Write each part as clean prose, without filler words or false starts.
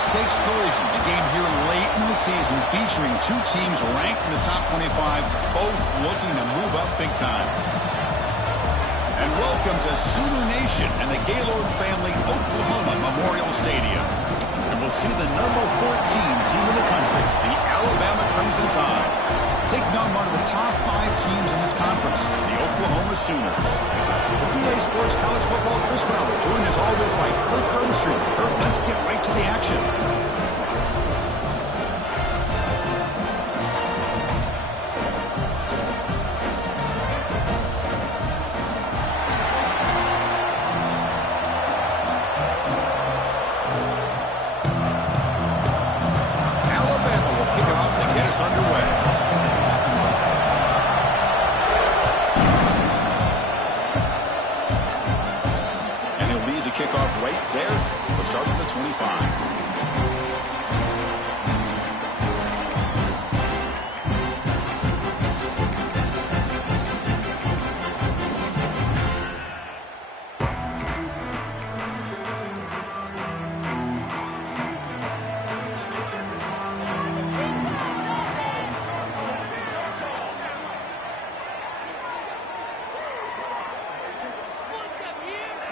high-stakes collision. A game here late in the season featuring two teams ranked in the top 25, both looking to move up big time. And welcome to Sooner Nation and the Gaylord family Oklahoma Memorial Stadium. And we'll see the number 14 team in the country, the Alabama Crimson Tide, taking on one of the top 5 teams in this conference, the Oklahoma Sooners. For PA Sports College Football, Chris Fowler, joined as always by Kirk Hermstreet. Kirk, let's get right to the action. Alabama will kick it off to get us underway. Kickoff right there. We'll start with the 25.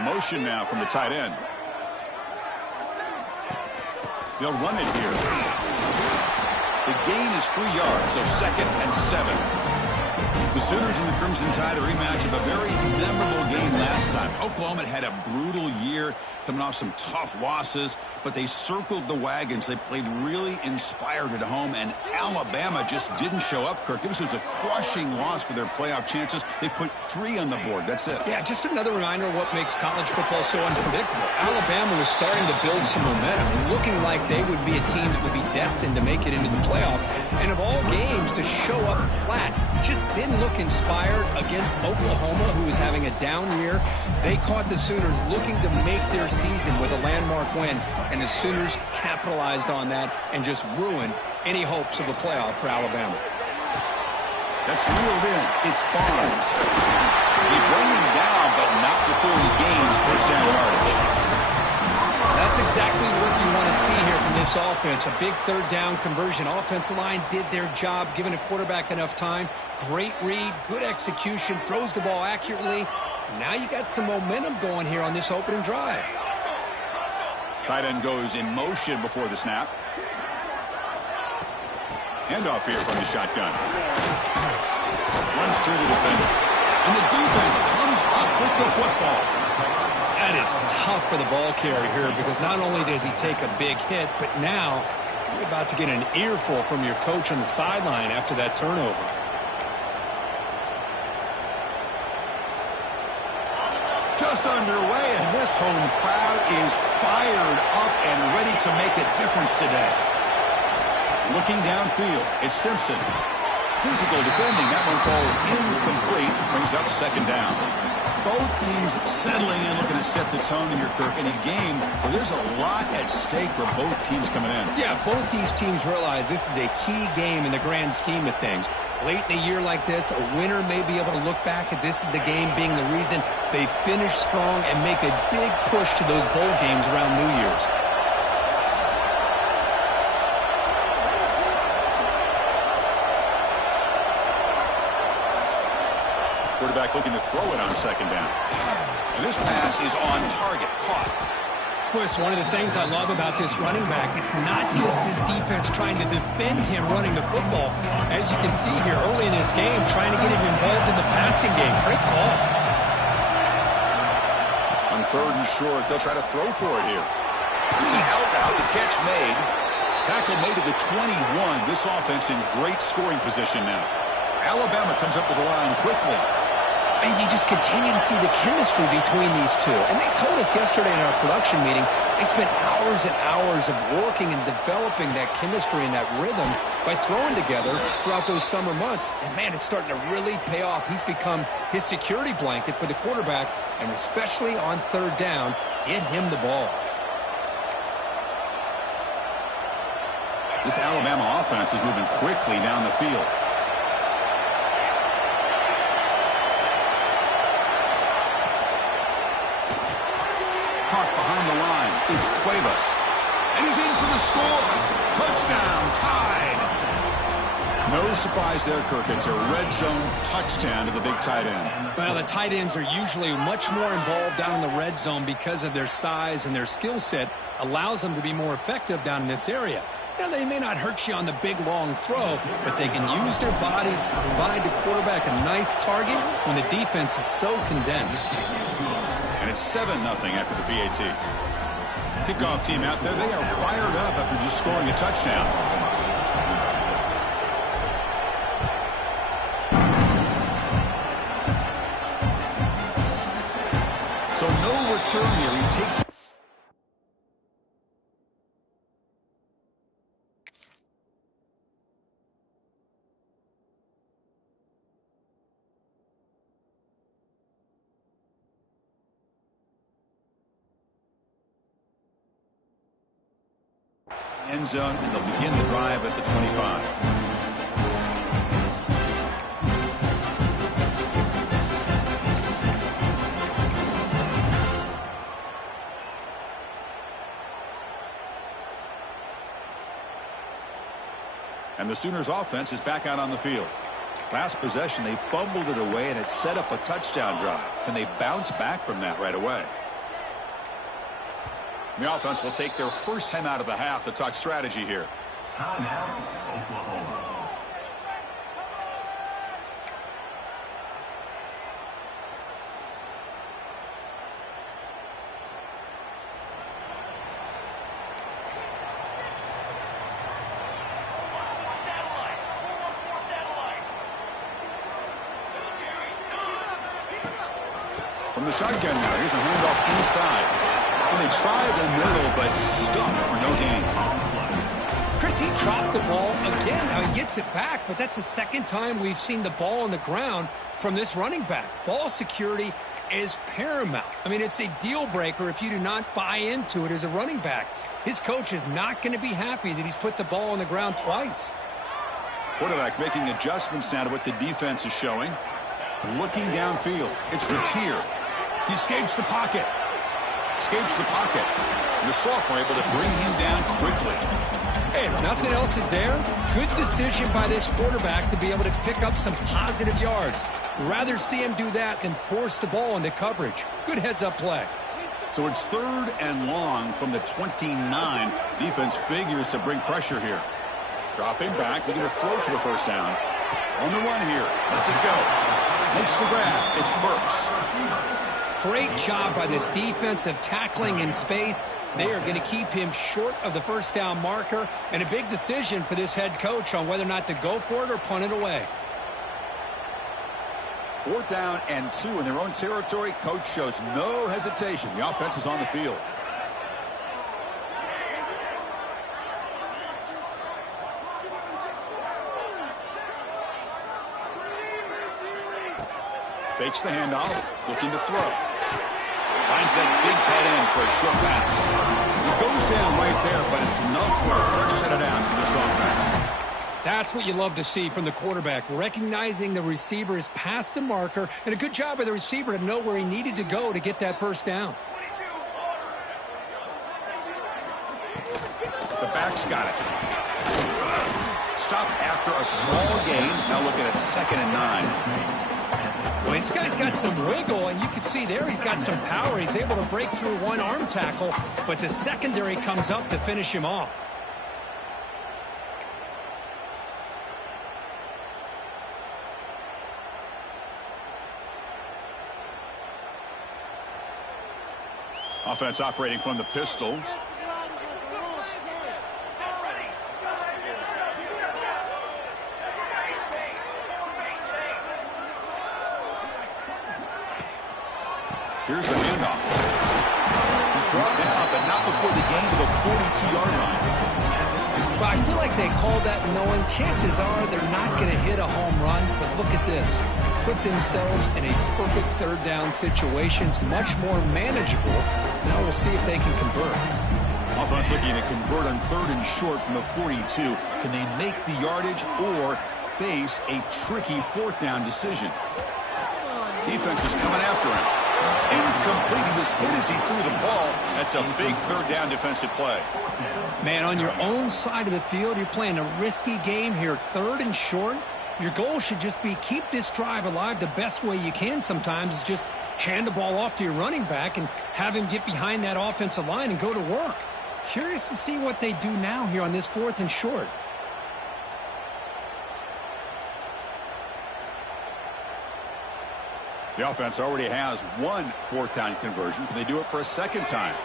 Motion now from the tight end. They'll run it here. The gain is 3 yards, so 2nd and 7. The Sooners and the Crimson Tide, a rematch of a very memorable game last time. Oklahoma had a brutal year, coming off some tough losses, but they circled the wagons. They played really inspired at home, and Alabama just didn't show up, Kirk. It was just a crushing loss for their playoff chances. They put 3 on the board. That's it. Yeah, just another reminder of what makes college football so unpredictable. Alabama was starting to build some momentum, looking like they would be a team that would be destined to make it into the playoff. And of all games, to show up flat, just didn't look inspired against Oklahoma, who was having a down year. They caught the Sooners looking to make their season with a landmark win, and the Sooners capitalized on that and just ruined any hopes of a playoff for Alabama. That's reeled in. It's Barnes. They bring him down, but not before he gains first down yardage. That's exactly what you want to see here from this offense. A big third down conversion. Offensive line did their job, giving a quarterback enough time. Great read, good execution, throws the ball accurately. And now you got some momentum going here on this opening drive. Tight end goes in motion before the snap. Handoff here from the shotgun. Runs through the defender. And the defense comes up with the football. That is tough for the ball carrier here, because not only does he take a big hit, but now you're about to get an earful from your coach on the sideline after that turnover. Just underway, and this home crowd is fired up and ready to make a difference today. Looking downfield, it's Simpson. Physical defending, that one falls incomplete, brings up 2nd down. Both teams settling in, looking to set the tone here, Kirk, in a game where there's a lot at stake for both teams coming in. Yeah, both these teams realize this is a key game in the grand scheme of things. Late in a year like this, a winner may be able to look back at this as a game being the reason they finish strong and make a big push to those bowl games around New Year's. Quarterback looking to throw it on 2nd down. And this pass is on target, caught. Chris, one of the things I love about this running back, it's not just this defense trying to defend him running the football. As you can see here early in this game, trying to get him involved in the passing game. Great call. On 3rd and short, they'll try to throw for it here. It's an out route, the catch made. Tackle made to the 21. This offense in great scoring position now. Alabama comes up with the line quickly. And you just continue to see the chemistry between these two. And they told us yesterday in our production meeting, they spent hours and hours of working and developing that chemistry and that rhythm by throwing together throughout those summer months. And, man, it's starting to really pay off. He's become his security blanket for the quarterback, and especially on 3rd down, get him the ball. This Alabama offense is moving quickly down the field. Caught behind the line. It's Cuevas. And he's in for the score. Touchdown, tied. No surprise there, Kirk. It's a red zone touchdown to the big tight end. Well, the tight ends are usually much more involved down in the red zone because of their size, and their skill set allows them to be more effective down in this area. Now, they may not hurt you on the big, long throw, but they can use their bodies to provide the quarterback a nice target when the defense is so condensed. And it's 7-0 after the PAT. Kickoff team out there, they are fired up after just scoring a touchdown. So no return here. He takes... end zone, and they'll begin the drive at the 25. And the Sooners offense is back out on the field. Last possession, they fumbled it away, and it set up a touchdown drive. And they bounce back from that right away. The offense will take their first time out of the half to talk strategy here. Timeout, Oklahoma. From the shotgun now, here's a handoff inside. And they try the middle, but stuffed for no gain. Chris, he dropped the ball again. Now he gets it back, but that's the second time we've seen the ball on the ground from this running back. Ball security is paramount. I mean, it's a deal breaker if you do not buy into it as a running back. His coach is not going to be happy that he's put the ball on the ground twice. Quarterback making adjustments now to what the defense is showing. Looking downfield. It's Retier. He escapes the pocket. Escapes the pocket. And the sophomore able to bring him down quickly. Hey, if nothing else is there, good decision by this quarterback to be able to pick up some positive yards. Rather see him do that than force the ball into coverage. Good heads-up play. So it's 3rd and long from the 29. Defense figures to bring pressure here. Dropping back, looking to throw for the first down. On the run here. Lets it go. Makes the grab. It's Burks. Great job by this defensive tackling in space. They are going to keep him short of the first down marker, and a big decision for this head coach on whether or not to go for it or punt it away. 4th down and 2 in their own territory. Coach shows no hesitation. The offense is on the field. Fakes the handoff, looking to throw. Finds that big tight end for a short pass. He goes down right there, but it's enough for a first set of downs for this offense. That's what you love to see from the quarterback, recognizing the receiver is past the marker, and a good job by the receiver to know where he needed to go to get that first down. The back's got it. Stop after a small gain. Now looking at 2nd and 9. Well, this guy's got some wiggle, and you can see there he's got some power. He's able to break through one arm tackle, but the secondary comes up to finish him off. Offense operating from the pistol. Here's the handoff. He's brought down, but not before the gain to the 42-yard line. Well, I feel like they called that knowing chances are they're not going to hit a home run, but look at this. Put themselves in a perfect 3rd down situations, much more manageable. Now we'll see if they can convert. Offense looking to convert on 3rd and short from the 42. Can they make the yardage or face a tricky 4th down decision? Defense is coming after him. Incomplete. He was hit as he threw the ball. That's a big third down defensive play. Man, on your own side of the field, you're playing a risky game here, 3rd and short. Your goal should just be keep this drive alive the best way you can sometimes is just hand the ball off to your running back and have him get behind that offensive line and go to work. Curious to see what they do now here on this 4th and short. The offense already has one 4th down conversion. Can they do it for a 2nd time?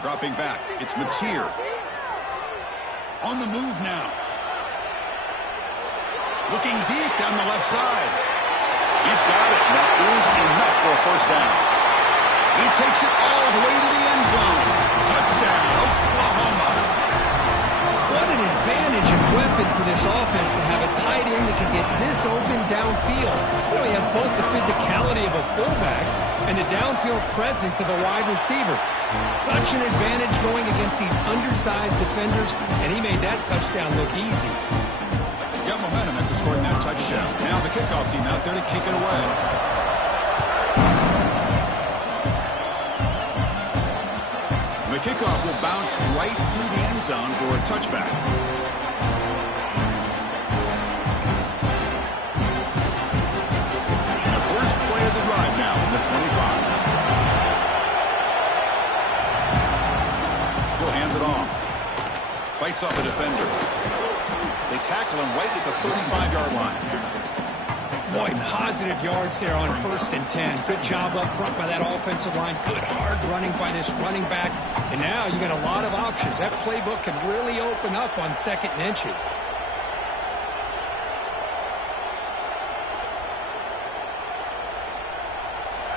Dropping back. It's Mateer. On the move now. Looking deep down the left side. He's got it. That is enough for a 1st down. He takes it all the way to the end zone. Touchdown, Oklahoma. What an advantage and weapon for this offense to have a tight end that can get this open downfield. You know, he has both the physicality of a fullback and the downfield presence of a wide receiver. Such an advantage going against these undersized defenders, and he made that touchdown look easy. Got momentum after scoring that touchdown. Now the kickoff team out there to kick it away. The kickoff will bounce right through the end zone for a touchback. The first play of the drive now in the 25. He'll hand it off. Fights off a defender. They tackle him right at the 35-yard line. Boy, positive yards there on 1st and 10. Good job up front by that offensive line. Good hard running by this running back. And now you got a lot of options. That playbook can really open up on 2nd and inches.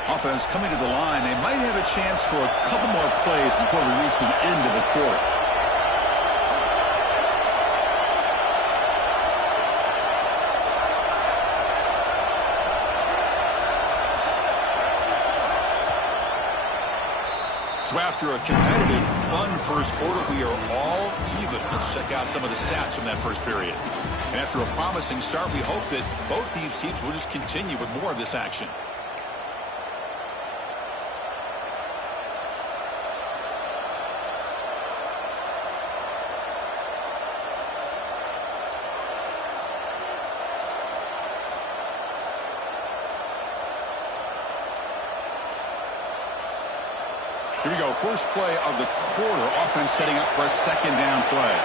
Offense coming to the line. They might have a chance for a couple more plays before we reach the end of the quarter. So after a competitive, fun first quarter, we are all even. Let's check out some of the stats from that first period. And after a promising start, we hope that both these teams will just continue with more of this action. Here we go. First play of the quarter. Offense setting up for a 2nd down play.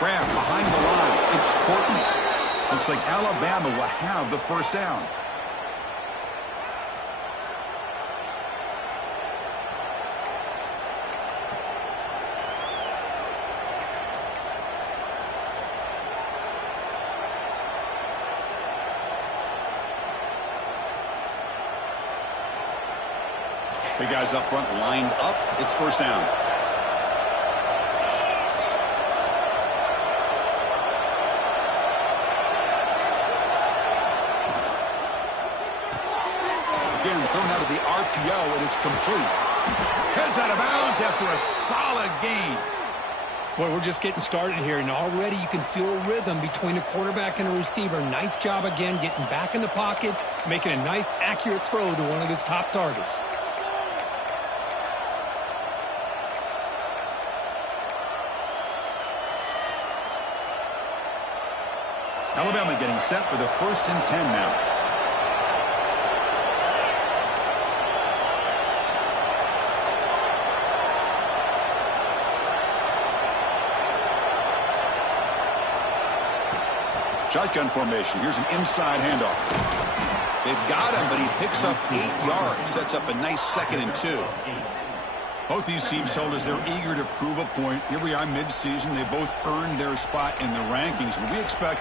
Grab behind the line. It's Portland. Looks like Alabama will have the 1st down. The guys up front lined up. It's 1st down. Again, thrown out of the RPO, and it's complete. Heads out of bounds after a solid gain. Boy, we're just getting started here, and already you can feel a rhythm between a quarterback and a receiver. Nice job again getting back in the pocket, making a nice, accurate throw to one of his top targets. Alabama getting set for the 1st and 10 now. Shotgun formation. Here's an inside handoff. They've got him, but he picks up 8 yards. Sets up a nice 2nd and 2. Both these teams told us they're eager to prove a point. Here we are mid-season. They both earned their spot in the rankings, but we expect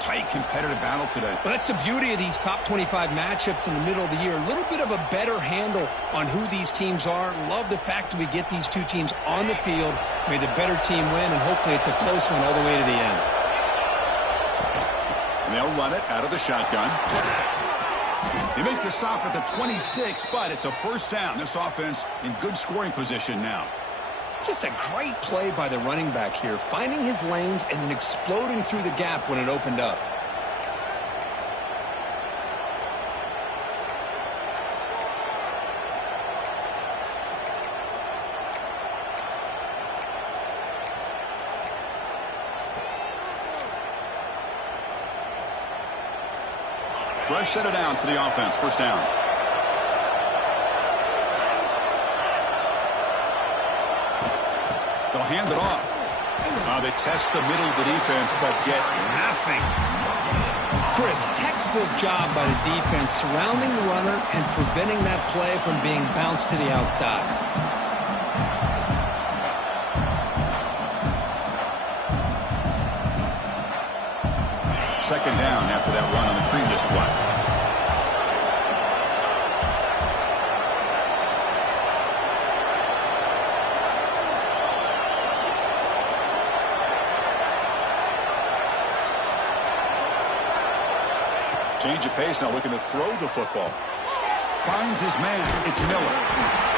tight competitive battle today. Well, that's the beauty of these top 25 matchups in the middle of the year. A little bit of a better handle on who these teams are. Love the fact that we get these two teams on the field. May the better team win, and hopefully it's a close one all the way to the end. And they'll run it out of the shotgun. They make the stop at the 26, but it's a 1st down. This offense in good scoring position now. Just a great play by the running back here, finding his lanes and then exploding through the gap when it opened up. Fresh set of downs for the offense. First down. They'll hand it off. They test the middle of the defense, but get nothing. Chris, textbook job by the defense surrounding the runner and preventing that play from being bounced to the outside. Second down after that run on the previous play. Change of pace now, looking to throw the football. Finds his man. It's Miller.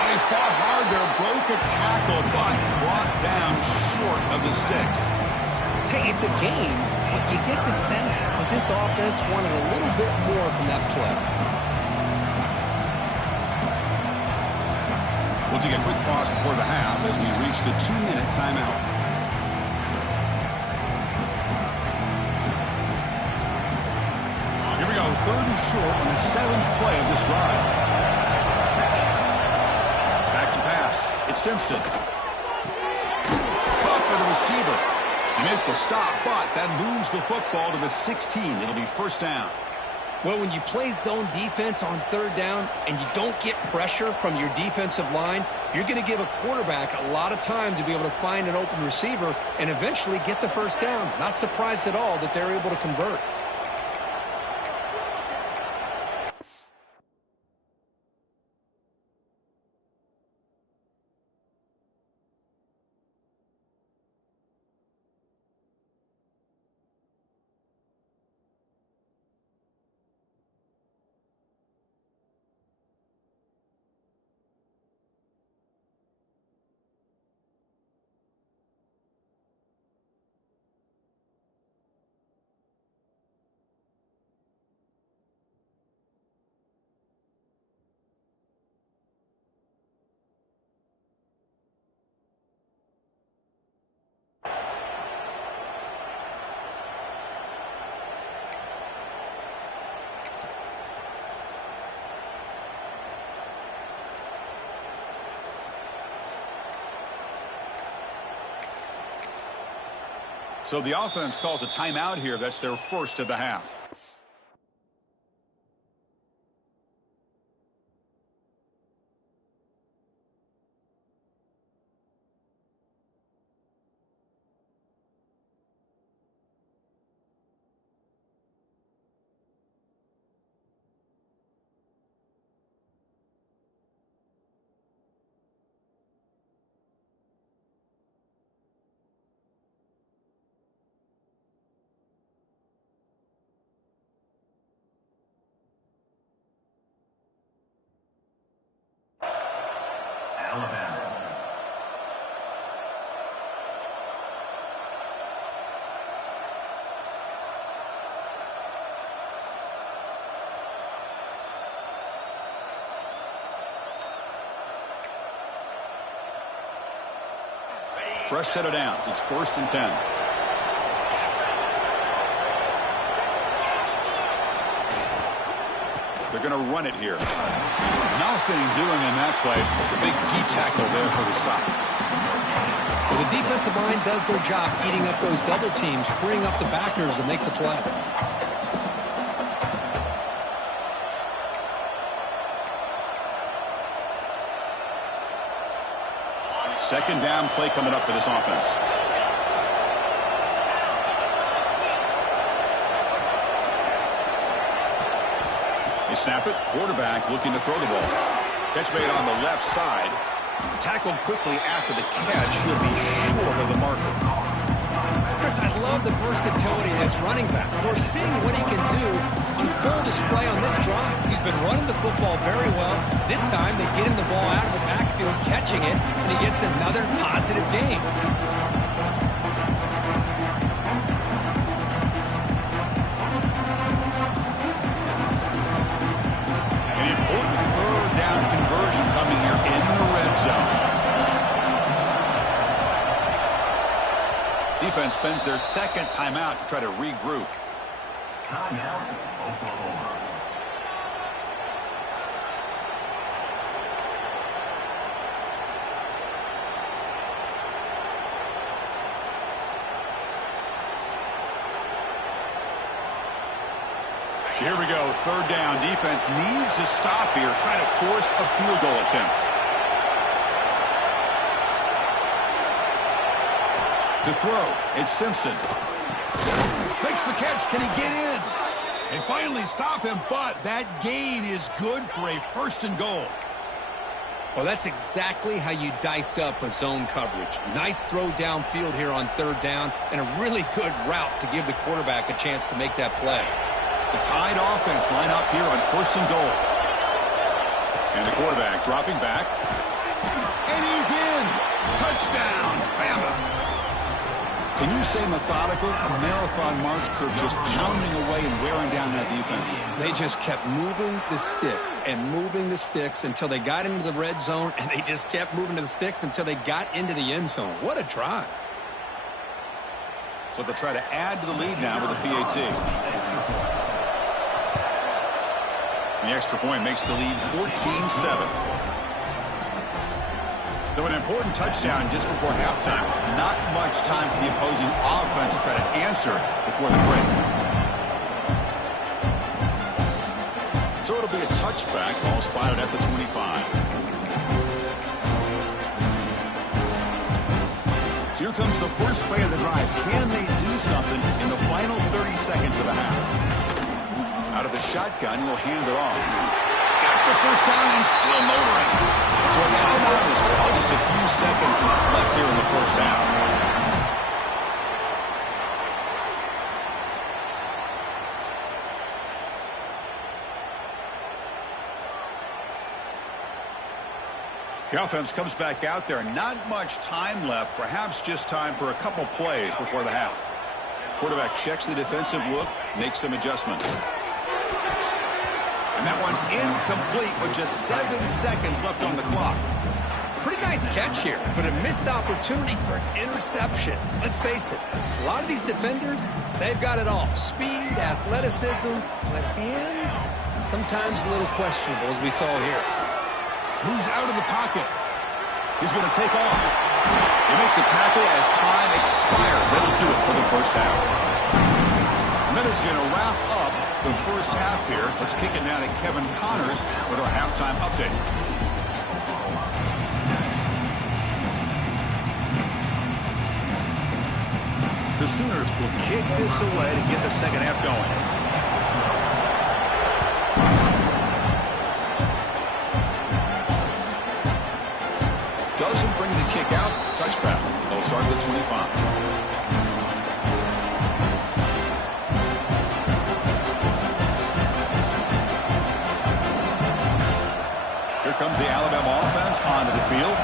He fought hard there, broke a tackle, but brought down short of the sticks. Hey, it's a game, but you get the sense that this offense wanted a little bit more from that play. We'll take a quick pause before the half as we reach the 2-minute timeout. Here we go, 3rd and short on the 7th play of this drive. Back to pass. It's Simpson. Caught by the receiver. They make the stop, but that moves the football to the 16. It'll be first down. Well, when you play zone defense on 3rd down and you don't get pressure from your defensive line, you're going to give a quarterback a lot of time to be able to find an open receiver and eventually get the first down. Not surprised at all that they're able to convert. So the offense calls a timeout here. That's their first of the half. Alabama. Fresh set of downs. It's 1st and 10. They're going to run it here. Nothing doing in that play. The big D tackle there for the stop. Well, the defensive line does their job eating up those double teams, freeing up the backers to make the play. Second down play coming up for this offense. They snap it. Quarterback looking to throw the ball. Catch made on the left side. Tackled quickly after the catch. He'll be short of the marker. Chris, I love the versatility of this running back. We're seeing what he can do on full display on this drive. He's been running the football very well. This time they get him the ball out of the backfield, catch catching it, and he gets another positive gain. An important third down conversion coming here in the red zone. Defense spends their second timeout to try to regroup. Timeout, Oklahoma. Here we go, third down. Defense needs a stop here, trying to force a field goal attempt. To throw, it's Simpson. Makes the catch. Can he get in? They finally stop him, but that gain is good for a first and goal. Well, that's exactly how you dice up a zone coverage. Nice throw downfield here on third down, and a really good route to give the quarterback a chance to make that play. The Tide offense line up here on first and goal. And the quarterback dropping back. And he's in. Touchdown, Bama. Can you say methodical? A marathon march, Kirk, just pounding away and wearing down that defense. They just kept moving the sticks and moving the sticks until they got into the red zone, and they just kept moving to the sticks until they got into the end zone. What a drive. So they'll try to add to the lead now with a PAT. The extra point makes the lead 14-7. So an important touchdown just before halftime. Not much time for the opposing offense to try to answer before the break. So it'll be a touchback, ball spotted at the 25. So here comes the first play of the drive. Can they do something in the final 30 seconds of the half? Out of the shotgun, he'll hand it off. Got the first down and still motoring. So a timeout is called. Just a few seconds left here in the first half. The offense comes back out there. Not much time left. Perhaps just time for a couple plays before the half. Quarterback checks the defensive look, makes some adjustments. And that one's incomplete with just 7 seconds left on the clock. Pretty nice catch here, but a missed opportunity for an interception. Let's face it, a lot of these defenders, they've got it all. Speed, athleticism, but hands, sometimes a little questionable, as we saw here. Moves out of the pocket. He's going to take off. They make the tackle as time expires. That'll do it for the first half. And then it's going to wrap up the first half here. Let's kick it now to Kevin Connors with our halftime update. The Sooners will kick this away to get the second half going. Doesn't bring the kick out. Touchback. They'll start at the 25. Here comes the Alabama offense onto the field.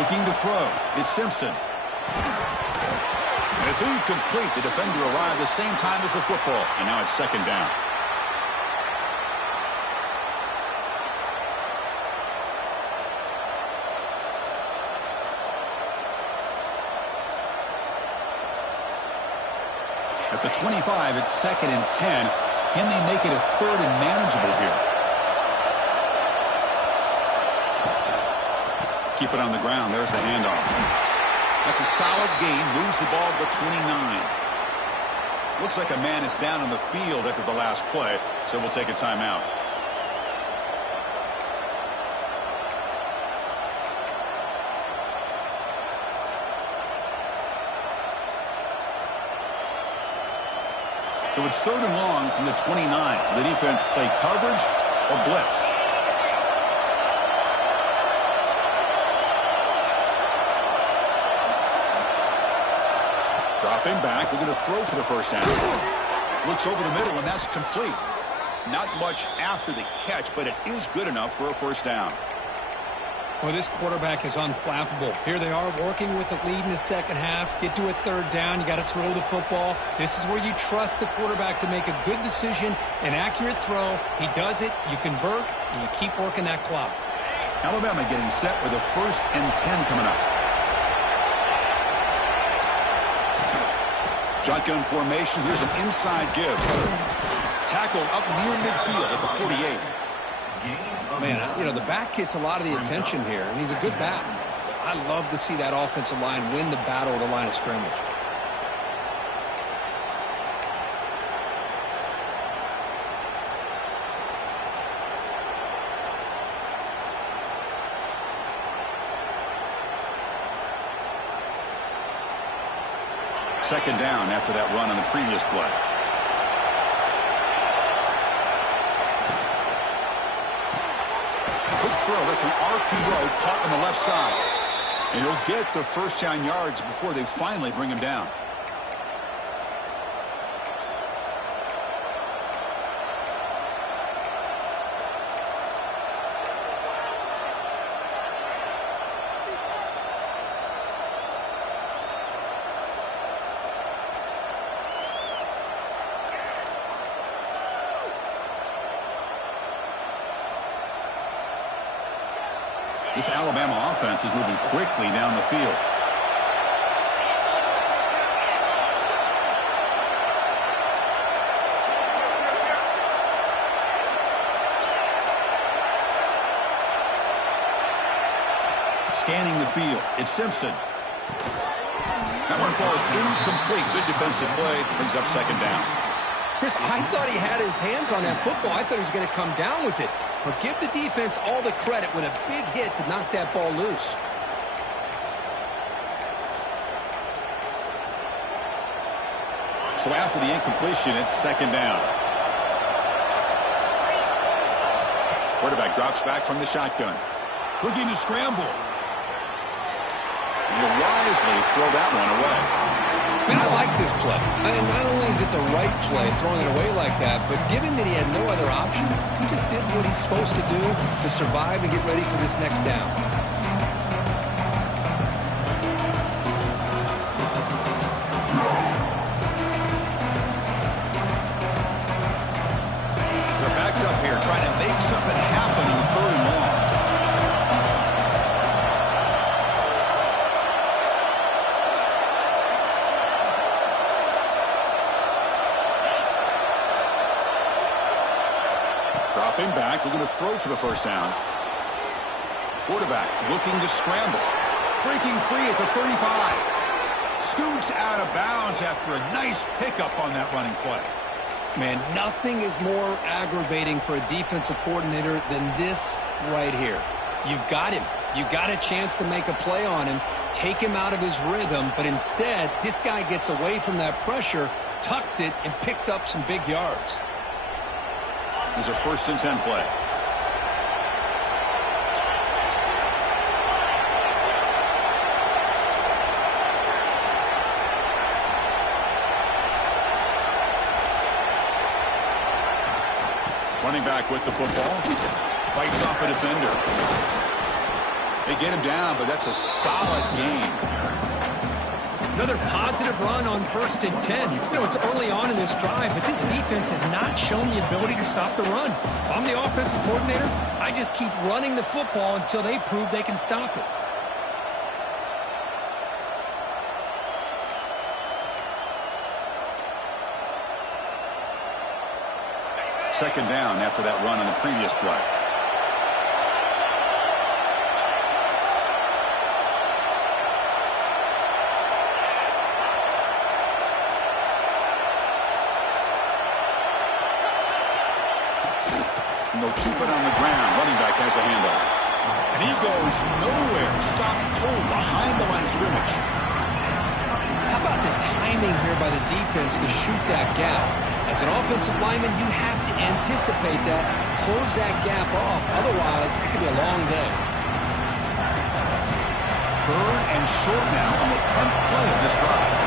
Looking to throw. It's Simpson. And it's incomplete. The defender arrived the same time as the football. And now it's second down. At the 25, it's second and 10. Can they make it a third and manageable here? Keep it on the ground. There's the handoff. That's a solid gain. Moves the ball to the 29. Looks like a man is down on the field after the last play, so we'll take a timeout. So it's third and long from the 29. The defense play coverage or blitz. Dropping back. They're going to throw for the first down. Looks over the middle, and that's complete. Not much after the catch, but it is good enough for a first down. Well, this quarterback is unflappable. Here they are working with the lead in the second half. Get to a third down. You got to throw the football. This is where you trust the quarterback to make a good decision, an accurate throw. He does it. You convert, and you keep working that clock. Alabama getting set with a 1st and 10 coming up. Shotgun formation. Here's an inside give. Tackled up near midfield at the 48. Man, you know, the back gets a lot of the attention here, and he's a good back. I love to see that offensive line win the battle of the line of scrimmage. Second down after that run on the previous play. Quick throw. That's an RPO caught on the left side. And he'll get the first down yards before they finally bring him down. This Alabama offense is moving quickly down the field. Scanning the field. It's Simpson. That one falls incomplete. Good defensive play. Brings up second down. Chris, I thought he had his hands on that football. I thought he was going to come down with it. But give the defense all the credit with a big hit to knock that ball loose. So after the incompletion, it's second down. Quarterback drops back from the shotgun. Looking to scramble. He'll wisely throw that one away. Man, I like this play. And not only is it the right play, throwing it away like that, but given that he had no other option, he just did what he's supposed to do to survive and get ready for this next down. They're backed up here trying to make something happen in third and long. Dropping back, we're going to throw for the first down. Quarterback looking to scramble. Breaking free at the 35. Scoots out of bounds after a nice pickup on that running play. Man, nothing is more aggravating for a defensive coordinator than this right here. You've got him. You've got a chance to make a play on him, take him out of his rhythm, but instead, this guy gets away from that pressure, tucks it, and picks up some big yards. Here's a 1st and 10 play. Running back with the football. Fights off a defender. They get him down, but that's a solid gain. Another positive run on 1st and 10. You know, it's early on in this drive, but this defense has not shown the ability to stop the run. If I'm the offensive coordinator, I just keep running the football until they prove they can stop it. Second down after that run on the previous play. And they'll keep it on the ground. Running back has a handoff. And he goes nowhere. Stopped cold behind the line of scrimmage. How about the timing here by the defense to shoot that gap? As an offensive lineman, you have to anticipate that, close that gap off. Otherwise, it could be a long day. 3rd and short now on the 10th play of this drive.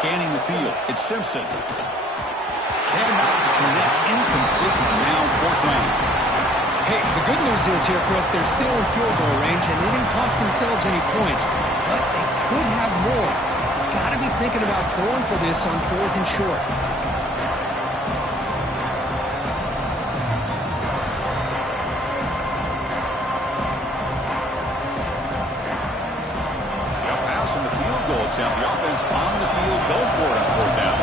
Scanning the field. It's Simpson. Cannot connect. Incomplete. Now 4th down. Hey, the good news is here, Chris, they're still in field goal range, and they didn't cost themselves any points. But they could have more. They've got to be thinking about going for this on 4th and short. From the field goal attempt, the offense on the field, go for it on 4th down.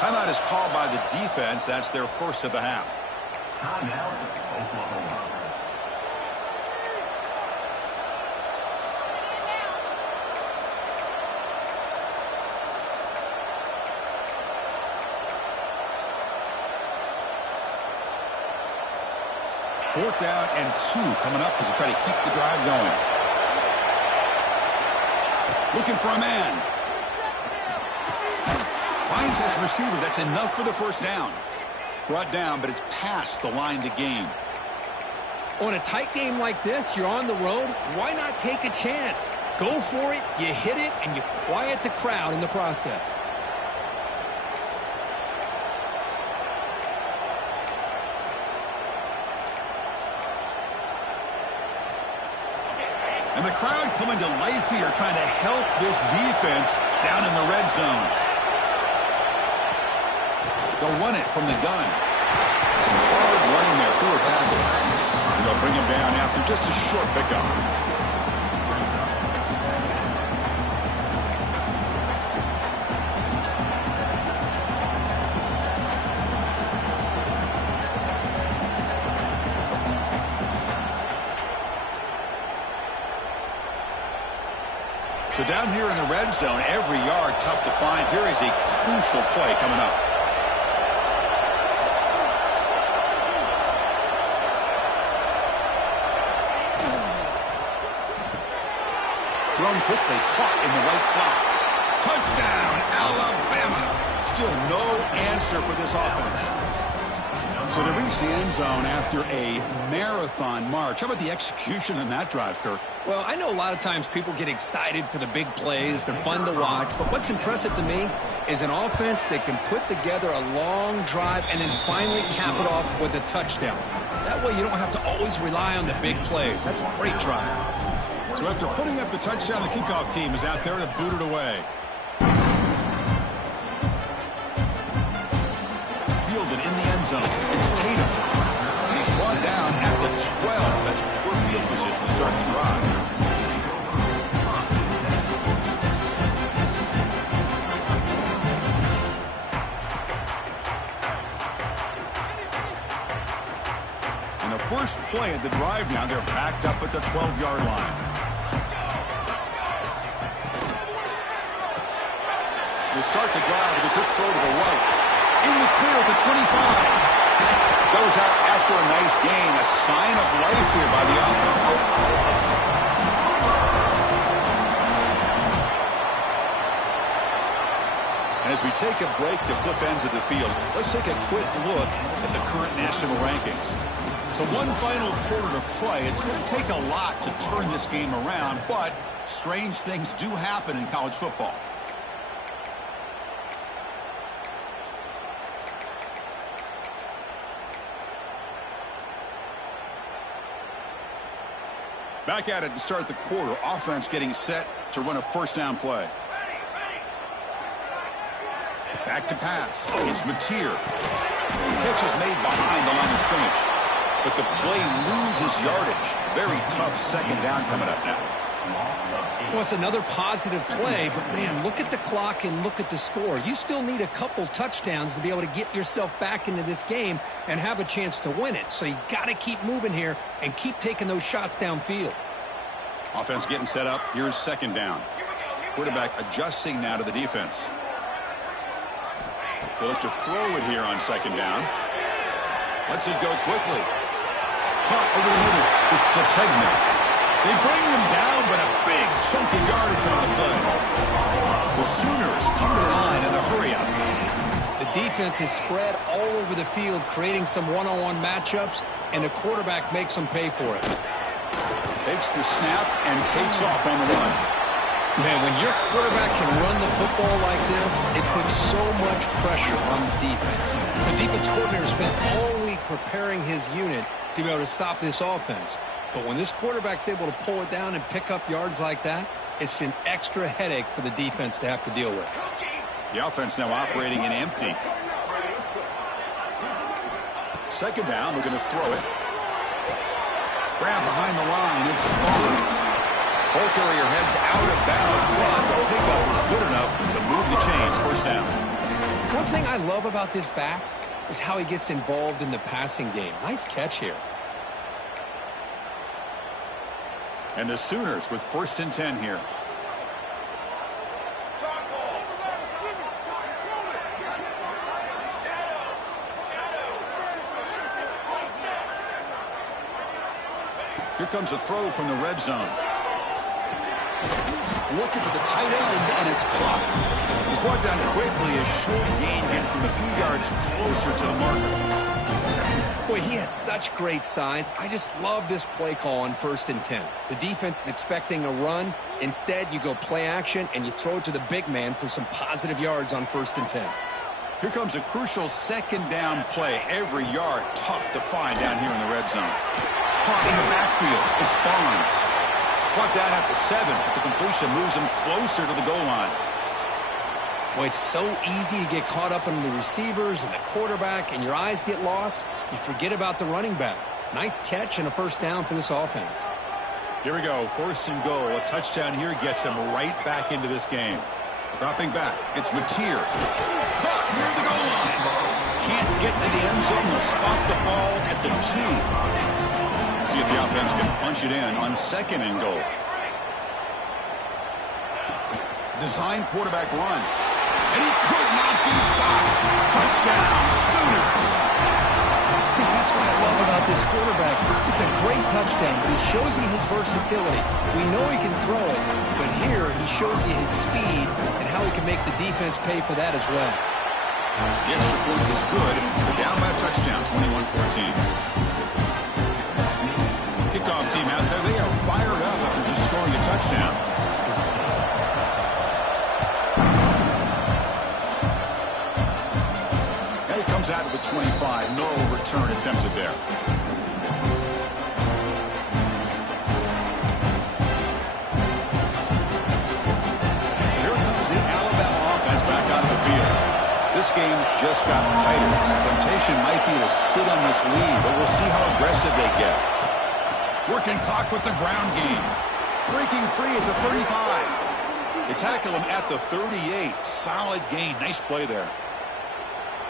Timeout is called by the defense. That's their first of the half. Timeout, Oklahoma. Fourth down and 2 coming up as they try to keep the drive going. Looking for a man. Finds his receiver. That's enough for the first down. Brought down, but it's past the line to gain. On a tight game like this, you're on the road. Why not take a chance? Go for it, you hit it, and you quiet the crowd in the process. And the crowd coming to life here, trying to help this defense down in the red zone. They'll run it from the gun. Some hard running there through a tackle. And they'll bring him down after just a short pickup. So down here in the red zone, every yard tough to find. Here is a crucial play coming up. Thrown quickly, caught in the right slot. Touchdown, Alabama. Still no answer for this offense. So they reach the end zone after a marathon march. How about the execution in that drive, Kirk? Well, I know a lot of times people get excited for the big plays. They're fun to watch. But what's impressive to me is an offense that can put together a long drive and then finally cap it off with a touchdown. That way you don't have to always rely on the big plays. That's a great drive. So after putting up the touchdown, the kickoff team is out there to boot it away. Fielded in the end zone. It's Tatum. He's brought down at the 12. That's poor field position to start the drive. And the first play of the drive now, they're backed up at the 12-yard line. They start the drive with a quick throw to the right. In the clear at the 25. Goes out after a nice gain. A sign of life here by the offense. And as we take a break to flip ends of the field, let's take a quick look at the current national rankings. So one final quarter to play. It's going to take a lot to turn this game around, but strange things do happen in college football. Back at it to start the quarter. Offense getting set to run a first down play. Back to pass. It's Mateer. Pitch is made behind the line of scrimmage. But the play loses yardage. Very tough second down coming up now. Well, it's another positive play, but, man, look at the clock and look at the score. You still need a couple touchdowns to be able to get yourself back into this game and have a chance to win it. So you got to keep moving here and keep taking those shots downfield. Offense getting set up. Here's second down. Quarterback adjusting now to the defense. He'll look to throw it here on second down. Lets it go quickly. Caught over the middle. It's Sategna. They bring him down, but a big chunk of yardage on the play. The Sooners come to the line in the hurry up. The defense is spread all over the field, creating some one-on-one matchups, and the quarterback makes them pay for it. Takes the snap and takes off on the run. Man, when your quarterback can run the football like this, it puts so much pressure on the defense. The defense coordinator spent all week preparing his unit to be able to stop this offense. But when this quarterback's able to pull it down and pick up yards like that, it's an extra headache for the defense to have to deal with. The offense now operating in empty. Second down, we're going to throw it. Grab behind the line, it's Barnes. Ball carrier heads out of bounds, but the pickup was good enough to move the chains. First down. One thing I love about this back is how he gets involved in the passing game. Nice catch here. And the Sooners with 1st and 10 here. Here comes a throw from the red zone. Looking for the tight end, and it's caught. He's brought down quickly. A short gain gets them a few yards closer to the marker. Boy, he has such great size. I just love this play call on 1st and 10. The defense is expecting a run. Instead, you go play action, and you throw it to the big man for some positive yards on 1st and 10. Here comes a crucial second down play. Every yard tough to find down here in the red zone. Caught in the backfield. It's Barnes. Brought down at the 7, but the completion moves him closer to the goal line. Boy, it's so easy to get caught up in the receivers and the quarterback, and your eyes get lost. You forget about the running back. Nice catch and a 1st down for this offense. Here we go. 1st and goal. A touchdown here gets him right back into this game. Dropping back. It's Mateer. Caught near the goal line. Can't get to the end zone. They'll spot the ball at the 2. See if the offense can punch it in on 2nd and goal. Design quarterback run. And he could not be stopped. Touchdown, Sooners. Chris, that's what I love about this quarterback. It's a great touchdown. He shows you his versatility. We know he can throw it, but here he shows you his speed and how he can make the defense pay for that as well. The extra point is good. They're down by a touchdown, 21-14. Kickoff team out there, they are fired up after just scoring a touchdown. And it comes out to the 25. No return attempted there. Here comes the Alabama offense back onto the field. This game just got tighter. The temptation might be to sit on this lead, but we'll see how aggressive they get. Working clock with the ground game. Breaking free at the 35. They tackle him at the 38. Solid gain. Nice play there.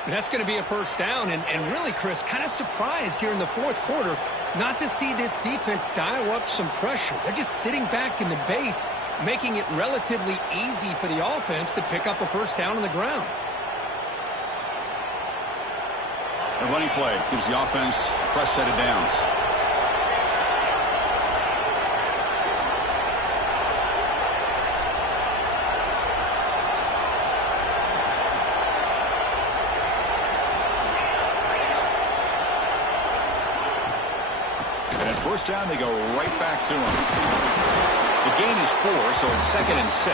And that's going to be a 1st down. And really, Chris, kind of surprised here in the 4th quarter not to see this defense dial up some pressure. They're just sitting back in the base, making it relatively easy for the offense to pick up a 1st down on the ground. The running play gives the offense a fresh set of downs. First down, they go right back to him. The gain is 4, so it's 2nd and 6.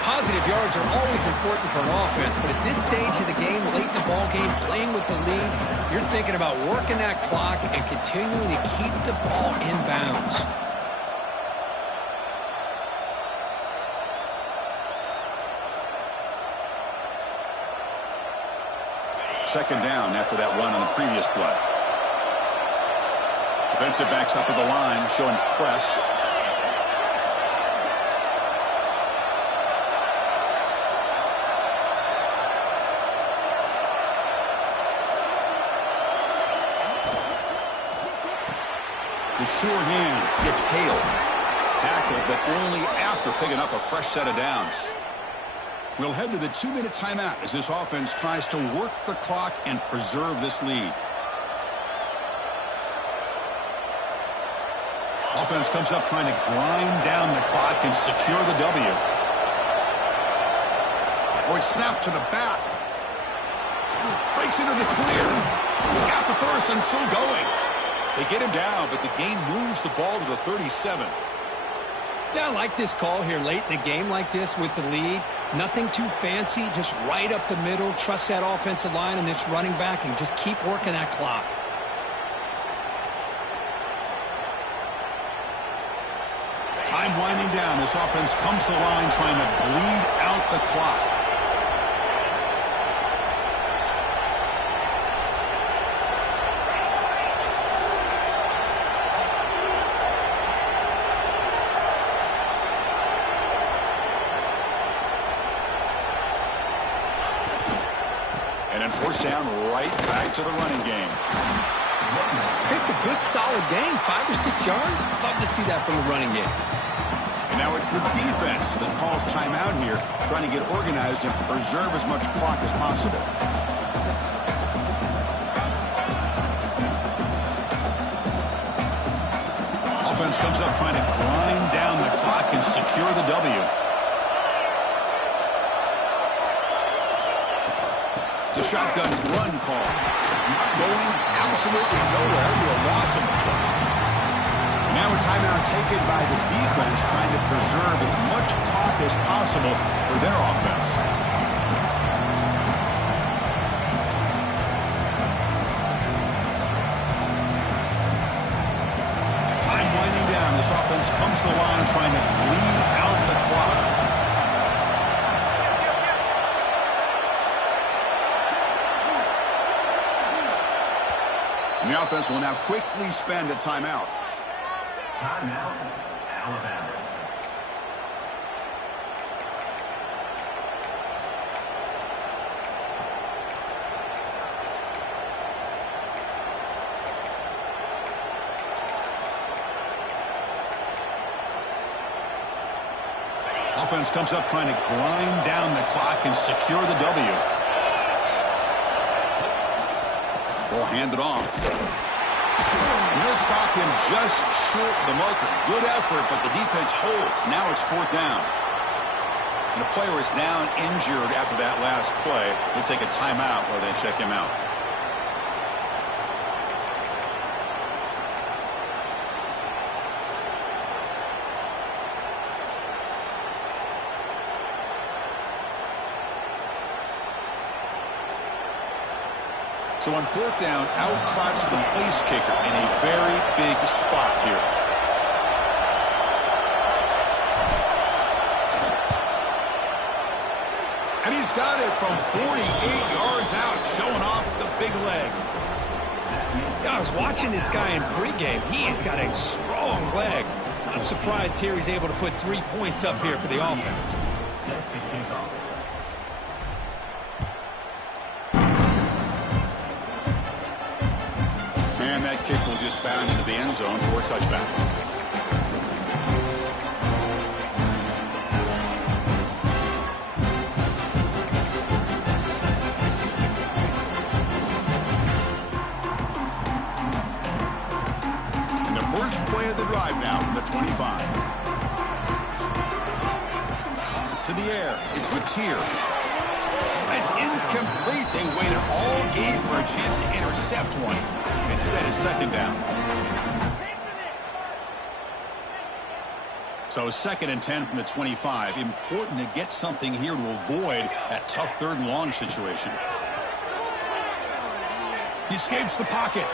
Positive yards are always important for an offense, but at this stage of the game, late in the ball game, playing with the lead, you're thinking about working that clock and continuing to keep the ball in bounds. Second down after that run on the previous play. Defensive backs up at the line, showing press. The sure hands gets hailed. Tackled, but only after picking up a fresh set of downs. We'll head to the 2-minute timeout as this offense tries to work the clock and preserve this lead. Offense comes up trying to grind down the clock and secure the W. Or it's snapped to the back. Breaks into the clear. He's got the first and still going. They get him down, but the gain moves the ball to the 37. Yeah, I like this call here late in the game like this with the lead. Nothing too fancy, just right up the middle. Trust that offensive line and this running back and just keep working that clock. Time winding down. This offense comes to the line trying to bleed out the clock. And then forced down, right back to the running game. It's a good, solid game. 5 or 6 yards. Love to see that from the running game. And now it's the defense that calls timeout here, trying to get organized and preserve as much clock as possible. Offense comes up trying to grind down the clock and secure the W. It's a shotgun run call. Going absolutely nowhere. We'll loss him. Now a timeout taken by the defense, trying to preserve as much clock as possible for their offense. Time winding down. This offense comes to the line trying to bleed out the clock. And the offense will now quickly spend a timeout. Timeout, Alabama. Offense comes up trying to grind down the clock and secure the W. Ball handed off. And they'll stop him just short of the marker. Good effort, but the defense holds. Now it's 4th down. And the player is down injured after that last play. They'll take a timeout while they check him out. So on 4th down, out trots the place kicker in a very big spot here. And he's got it from 48 yards out, showing off the big leg. Yeah, I was watching this guy in pregame. He has got a strong leg. I'm surprised here he's able to put 3 points up here for the offense. Set to kick off. And that kick will just bound into the end zone for a touchback. And the first play of the drive now from the 25. To the air, it's Mateer. It's incomplete. They waited all game for a chance to intercept one. Instead, it's 2nd down. So 2nd and 10 from the 25. Important to get something here to avoid that tough 3rd and long situation. He escapes the pocket.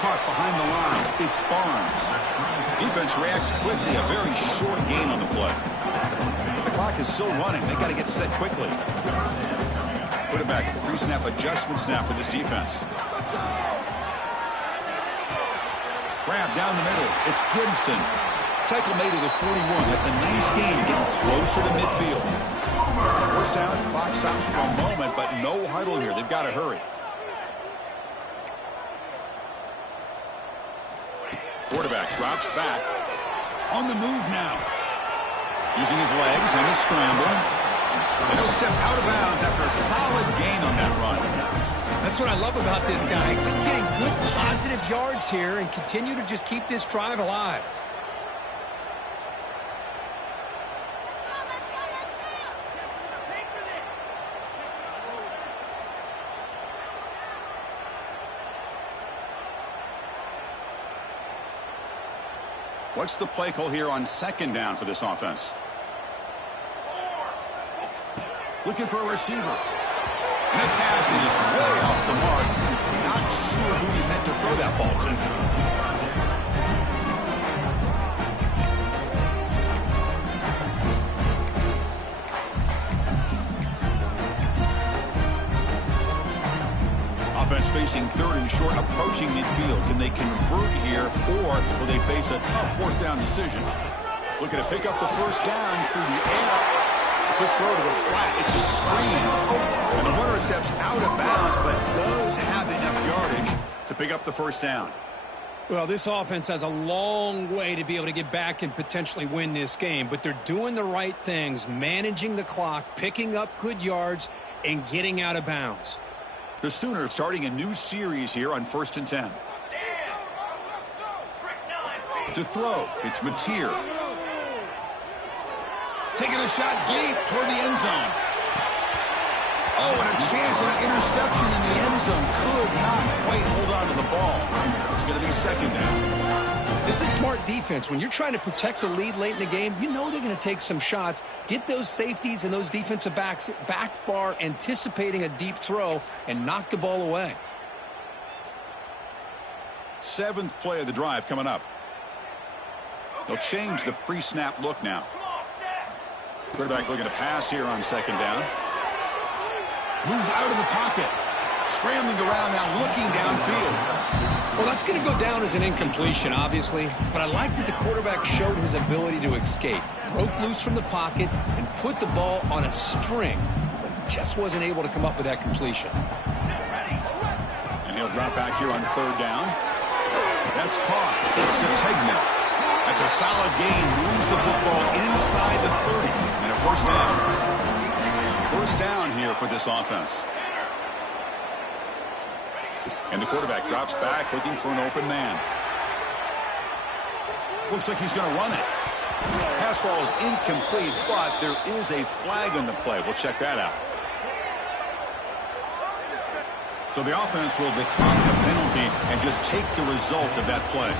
Caught behind the line. It's Barnes. Defense reacts quickly. A very short gain on the play. The clock is still running. They got to get set quickly. Quarterback, pre-snap adjustments now for this defense. Grab down the middle. It's Gibson. Tackle made to the 41. That's a nice gain, getting closer to midfield. 1st down, clock stops for a moment, but no huddle here. They've got to hurry. Quarterback drops back. On the move now. Using his legs and his scramble. And he'll step out of bounds after a solid gain on that run. That's what I love about this guy. Just getting good positive yards here and continue to just keep this drive alive. What's the play call here on second down for this offense? Looking for a receiver. And the pass is way off the mark. Not sure who he meant to throw that ball to. Offense facing third and short, approaching midfield. Can they convert here, or will they face a tough fourth down decision? Looking to pick up the first down through the air. A quick throw to the flat. It's a screen. And the runner steps out of bounds, but does have enough yardage to pick up the first down. Well, this offense has a long way to be able to get back and potentially win this game, but they're doing the right things, managing the clock, picking up good yards, and getting out of bounds. The Sooners starting a new series here on 1st and 10. To throw, it's Mateer. Taking a shot deep toward the end zone. Oh, and a chance at an interception in the end zone. Could not quite hold on to the ball. It's going to be second down. This is smart defense. When you're trying to protect the lead late in the game, you know they're going to take some shots, get those safeties and those defensive backs back far, anticipating a deep throw, and knock the ball away. 7th play of the drive coming up. They'll change the pre-snap look now. Quarterback looking to pass here on second down. Moves out of the pocket. Scrambling around now, looking downfield. Well, that's going to go down as an incompletion, obviously, but I like that the quarterback showed his ability to escape. Broke loose from the pocket and put the ball on a string, but he just wasn't able to come up with that completion. And he'll drop back here on third down. That's caught. It's Sategna. That's a solid gain. Moves the football inside the 30. And a first down. First down here for this offense. And the quarterback drops back looking for an open man. Looks like he's going to run it. Pass ball is incomplete, but there is a flag on the play. We'll check that out. So the offense will decline the penalty and just take the result of that play.